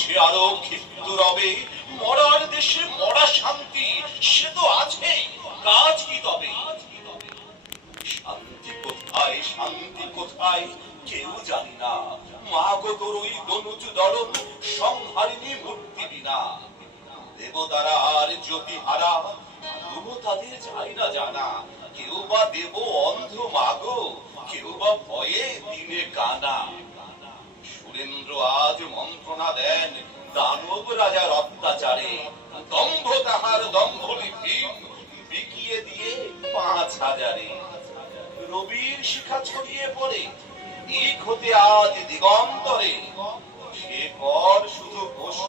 সে আরো ক্ষিপ্ত রবে, মরার দেশে মরা শান্তি সে তো আছেই, কাজ কি তবে? শান্তি কোথায়, শান্তি কোথায় কেউ জানি না, মা গো তোর ওই দনুজ দলন সংহারিণী মূর্তি বিনা। দেবতারা আর জ্যোতি হারা, তবু তাদের যায় না জানা, কেউ বা দেব অন্ধ মাগো, কেউ বা ভয়ে দিনে কানা। সুরেন্দ্র আজ মন্ত্রণা দেন দানব রাজার অত্যাচারে, দম্ভ তাহার দম্ভলি ভীম বিকিয়ে দিয়ে ৫,০০০। রবির শিখা ছড়িয়ে পড়ে দিক হতে আজ দিগন্তরে, সে কর শুধু